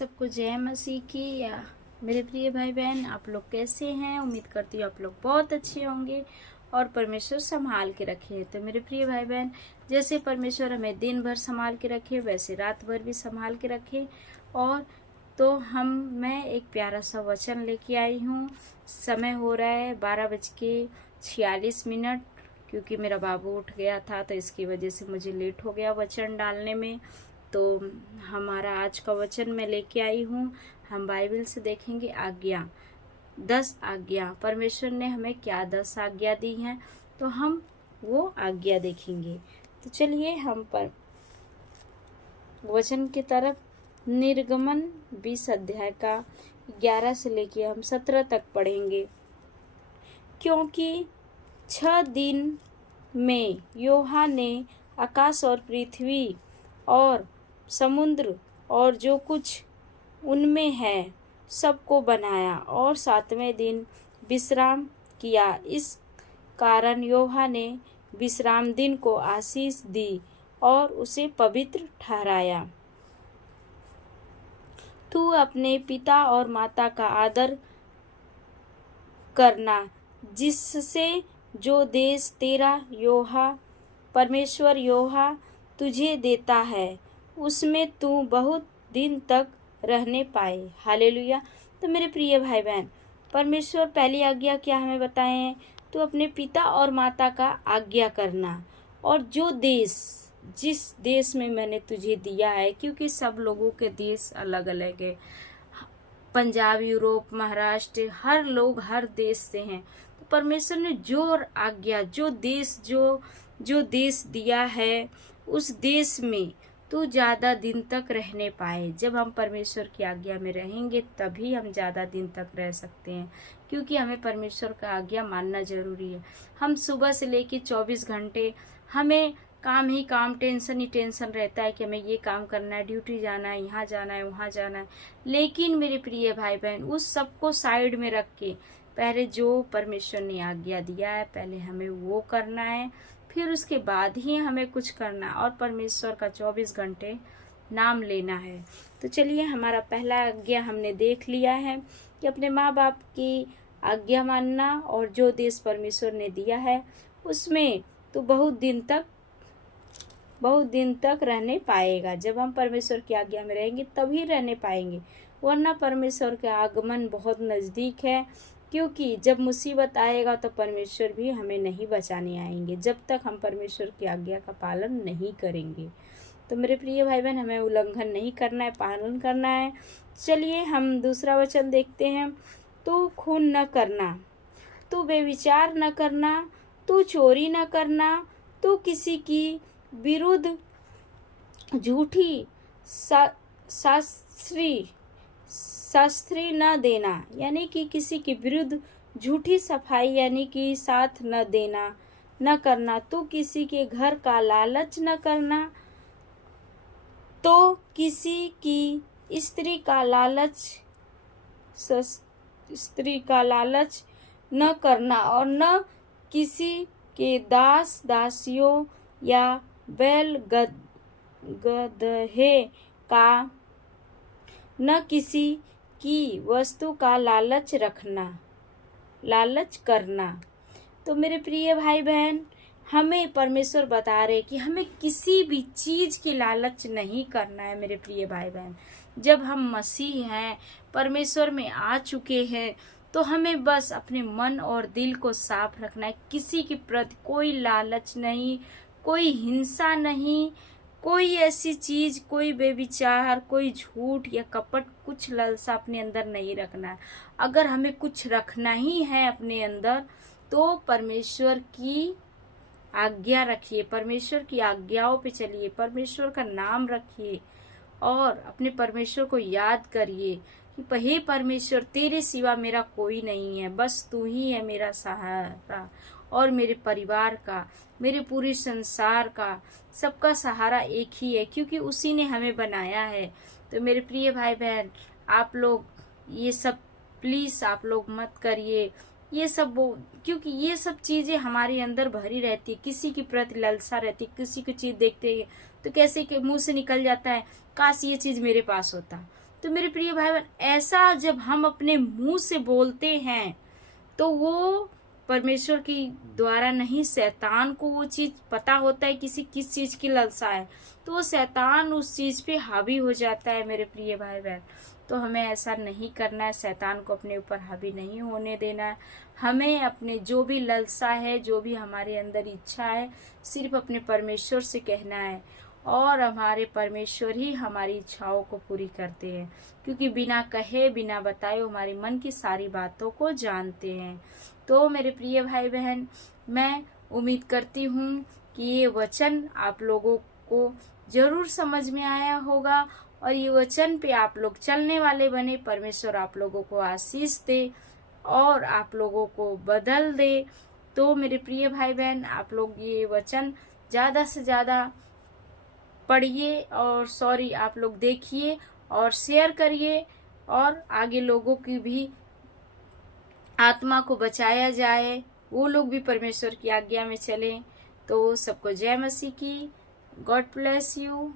सबको जय मसीह की। या मेरे प्रिय भाई बहन, आप लोग कैसे हैं? उम्मीद करती हूँ आप लोग बहुत अच्छे होंगे और परमेश्वर संभाल के रखे। तो मेरे प्रिय भाई बहन, जैसे परमेश्वर हमें दिन भर संभाल के रखे वैसे रात भर भी संभाल के रखे। और तो मैं एक प्यारा सा वचन लेके आई हूँ। समय हो रहा है 12:46, क्योंकि मेरा बाबू उठ गया था तो इसकी वजह से मुझे लेट हो गया वचन डालने में। तो हमारा आज का वचन मैं लेके आई हूँ। हम बाइबल से देखेंगे आज्ञा, 10 आज्ञा। परमेश्वर ने हमें क्या 10 आज्ञा दी हैं, तो हम वो आज्ञा देखेंगे। तो चलिए हम पर वचन की तरफ। निर्गमन 20 अध्याय का 11 से लेके हम 17 तक पढ़ेंगे। क्योंकि 6 दिन में यहोवा ने आकाश और पृथ्वी और समुद्र और जो कुछ उनमें है सबको बनाया और 7वें दिन विश्राम किया। इस कारण यहोवा ने विश्राम दिन को आशीष दी और उसे पवित्र ठहराया। तू अपने पिता और माता का आदर करना, जिससे जो देश तेरा यहोवा परमेश्वर यहोवा तुझे देता है उसमें तू बहुत दिन तक रहने पाए। हालेलुया। तो मेरे प्रिय भाई बहन, परमेश्वर पहली आज्ञा क्या हमें बताए हैं? तू अपने पिता और माता का आज्ञा करना, और जो देश जिस देश में मैंने तुझे दिया है, क्योंकि सब लोगों के देश अलग अलग है। पंजाब, यूरोप, महाराष्ट्र, हर लोग हर देश से हैं। तो परमेश्वर ने जो आज्ञा, जो देश दिया है, उस देश में तो ज़्यादा दिन तक रहने पाए। जब हम परमेश्वर की आज्ञा में रहेंगे तभी हम ज़्यादा दिन तक रह सकते हैं, क्योंकि हमें परमेश्वर का आज्ञा मानना ज़रूरी है। हम सुबह से लेकर 24 घंटे हमें काम ही काम, टेंशन ही टेंशन रहता है कि हमें ये काम करना है, ड्यूटी जाना है, यहाँ जाना है, वहाँ जाना है। लेकिन मेरे प्रिय भाई बहन, उस सबको साइड में रख के पहले जो परमेश्वर ने आज्ञा दिया है पहले हमें वो करना है, फिर उसके बाद ही हमें कुछ करना है, और परमेश्वर का 24 घंटे नाम लेना है। तो चलिए, हमारा पहला आज्ञा हमने देख लिया है कि अपने माँ बाप की आज्ञा मानना, और जो देश परमेश्वर ने दिया है उसमें तो बहुत दिन तक रहने पाएगा। जब हम परमेश्वर की आज्ञा में रहेंगे तभी रहने पाएंगे, वरना परमेश्वर का आगमन बहुत नज़दीक है। क्योंकि जब मुसीबत आएगा तो परमेश्वर भी हमें नहीं बचाने आएंगे, जब तक हम परमेश्वर की आज्ञा का पालन नहीं करेंगे। तो मेरे प्रिय भाई बहन, हमें उल्लंघन नहीं करना है, पालन करना है। चलिए हम दूसरा वचन देखते हैं। तू खून न करना, तू बेविचार न करना, तू चोरी न करना, तू किसी की विरुद्ध झूठी शास्त्री न देना, यानी कि किसी के विरुद्ध झूठी सफाई यानी कि साथ न देना, न करना। तो किसी के घर का लालच न करना, तो किसी की स्त्री का लालच न करना, और न किसी के दास दासियों या बैल गदहे का, न किसी की वस्तु का लालच करना। तो मेरे प्रिय भाई बहन, हमें परमेश्वर बता रहे कि हमें किसी भी चीज की लालच नहीं करना है। मेरे प्रिय भाई बहन, जब हम मसीह हैं, परमेश्वर में आ चुके हैं, तो हमें बस अपने मन और दिल को साफ रखना है। किसी के प्रति कोई लालच नहीं, कोई हिंसा नहीं, कोई ऐसी चीज, कोई बेविचार, कोई झूठ या कपट, कुछ लालसा अपने अंदर नहीं रखना है। अगर हमें कुछ रखना ही है अपने अंदर, तो परमेश्वर की आज्ञा रखिए, परमेश्वर की आज्ञाओं पे चलिए, परमेश्वर का नाम रखिए और अपने परमेश्वर को याद करिए कि हे परमेश्वर, तेरे सिवा मेरा कोई नहीं है, बस तू ही है मेरा सहारा, और मेरे परिवार का, मेरे पूरे संसार का, सबका सहारा एक ही है, क्योंकि उसी ने हमें बनाया है। तो मेरे प्रिय भाई बहन, आप लोग ये सब प्लीज़ आप लोग मत करिए ये सब, क्योंकि ये सब चीज़ें हमारे अंदर भरी रहती है। किसी की प्रति लालसा रहती है, किसी की चीज़ देखते हैं तो कैसे के मुंह से निकल जाता है, काश ये चीज़ मेरे पास होता। तो मेरे प्रिय भाई बहन, ऐसा जब हम अपने मुंह से बोलते हैं तो वो परमेश्वर की द्वारा नहीं, शैतान को वो चीज पता होता है किस चीज की लालसा है, तो वो शैतान उस चीज पे हावी हो जाता है मेरे प्रिय भाई बहन। तो हमें ऐसा नहीं करना है, शैतान को अपने ऊपर हावी नहीं होने देना है। हमें अपने जो भी लालसा है, जो भी हमारे अंदर इच्छा है, सिर्फ अपने परमेश्वर से कहना है, और हमारे परमेश्वर ही हमारी इच्छाओं को पूरी करते हैं, क्योंकि बिना कहे बिना बताए हमारी मन की सारी बातों को जानते हैं। तो मेरे प्रिय भाई बहन, मैं उम्मीद करती हूँ कि ये वचन आप लोगों को जरूर समझ में आया होगा, और ये वचन पे आप लोग चलने वाले बने। परमेश्वर आप लोगों को आशीष दे और आप लोगों को बदल दे। तो मेरे प्रिय भाई बहन, आप लोग ये वचन ज़्यादा से ज़्यादा पढ़िए, और आप लोग देखिए और शेयर करिए, और आगे लोगों की भी आत्मा को बचाया जाए, वो लोग भी परमेश्वर की आज्ञा में चलें। तो सबको जय मसीह की। God bless you.